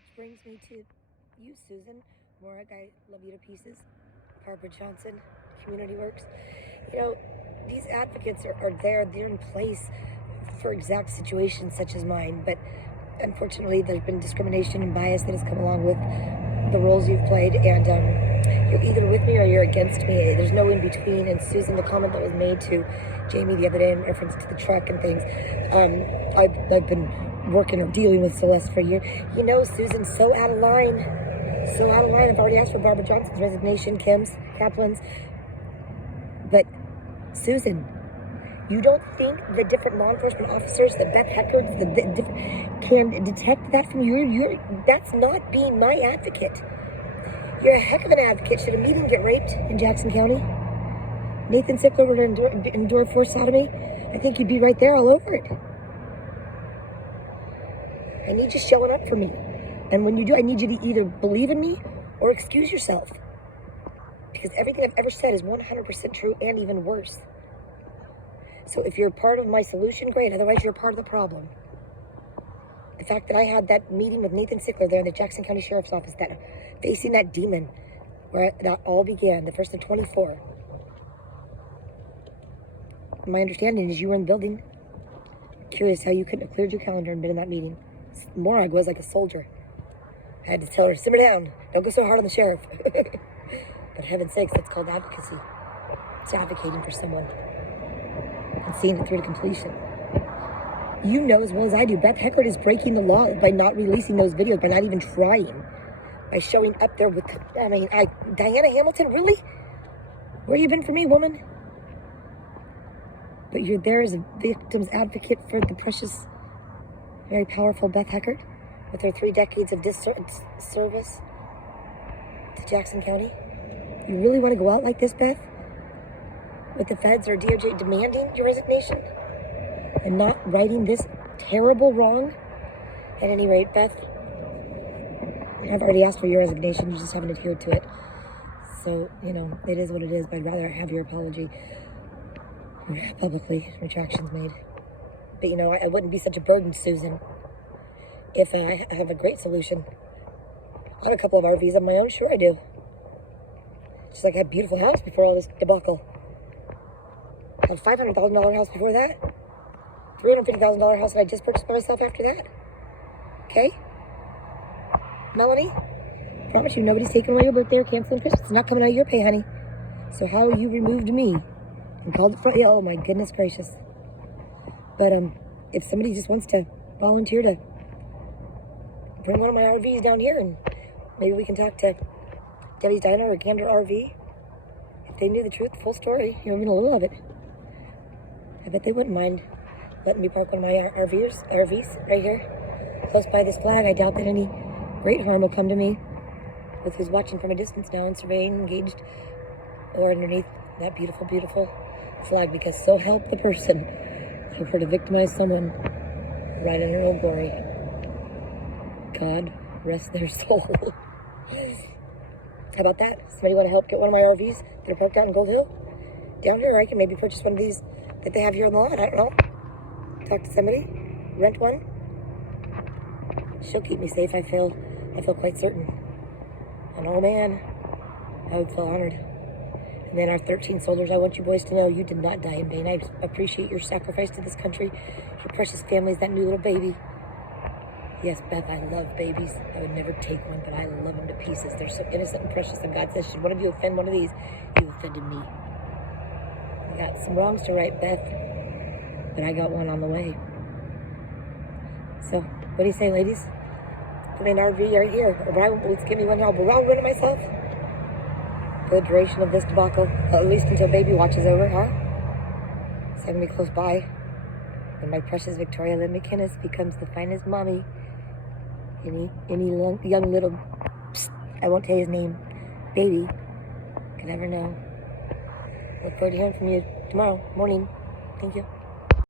Which brings me to you, Susan Moen. I love you to pieces. Barbara Johnson, Community Works. You know, these advocates are there. They're in place for exact situations such as mine. But unfortunately, there's been discrimination and bias that has come along with the roles you've played. And you're either with me or you're against me. There's no in between. And Susan, the comment that was made to Jamie the other day in reference to the truck and things, I've been working or dealing with Celeste for a year. You know, Susan's so out of line. So out of line. I've already asked for Barbara Johnson's resignation, Kim's, Kaplan's. But Susan, you don't think the different law enforcement officers, the Beth Heckards, can detect that from you? That's not being my advocate. You're a heck of an advocate. Should a meeting get raped in Jackson County? Nathan Sickler were to endure forced sodomy? I think you'd be right there all over it. I need you showing up for me. And when you do, I need you to either believe in me or excuse yourself. Because everything I've ever said is 100% true and even worse. So if you're part of my solution, great. Otherwise, you're part of the problem. The fact that I had that meeting with Nathan Sickler there in the Jackson County Sheriff's Office, that facing that demon, where that all began, the first of 24. My understanding is you were in the building. Curious how you couldn't have cleared your calendar and been in that meeting. Morag was like a soldier. I had to tell her, simmer down. Don't go so hard on the sheriff. But heaven's sakes, that's called advocacy. It's advocating for someone and seeing it through to completion. You know as well as I do, Beth Heckard is breaking the law by not releasing those videos, by not even trying, by showing up there with, Diana Hamilton, really? Where you been for me, woman? But you're there as a victim's advocate for the precious, very powerful Beth Heckard with her 3 decades of service to Jackson County. You really want to go out like this, Beth? With the feds or DOJ demanding your resignation and not righting this terrible wrong? At any rate, Beth, I've already asked for your resignation. You just haven't adhered to it. So, you know, it is what it is, but I'd rather have your apology publicly, retractions made. But, you know, I wouldn't be such a burden, Susan, if I have a great solution. I have a couple of RVs of my own. Sure I do. Just like I had a beautiful house before all this debacle. I had a $500,000 house before that. $350,000 house that I just purchased for myself after that. Okay? Melanie, I promise you nobody's taking away your birthday or canceling Christmas. It's not coming out of your pay, honey. So how you removed me and called it front, oh my goodness gracious. But if somebody just wants to volunteer to bring one of my RVs down here, and maybe we can talk to Debbie's Diner or Gander RV. If they knew the truth, the full story, you know, even a little of it, I bet they wouldn't mind letting me park one of my RVs right here, close by this flag. I doubt that any great harm will come to me with who's watching from a distance now and surveying, engaged, or underneath that beautiful, beautiful flag, because so help the person who were to victimize someone right in her own glory. God rest their soul. How about that? Somebody want to help get one of my RVs that are parked out in Gold Hill down here? I can maybe purchase one of these that they have here on the lot. I don't know. Talk to somebody. Rent one. She'll keep me safe, I feel quite certain. And oh man, I would feel honored. And then our 13 soldiers, I want you boys to know you did not die in vain. I appreciate your sacrifice to this country. Your precious families, that new little baby. Yes, Beth, I love babies. I would never take one, but I love them to pieces. They're so innocent and precious, and God says, should one of you offend one of these, you offended me. I got some wrongs to right, Beth, but I got one on the way. So, what do you say, ladies? Put me an RV right here. Or let's give me one now, but I'll run it myself. For the duration of this debacle, at least until baby watch is over, huh? So I'm gonna be close by. When my precious Victoria Lynn McInnes becomes the finest mommy any young little, I won't tell you his name, baby, could ever know. Look forward to hearing from you tomorrow morning. Thank you.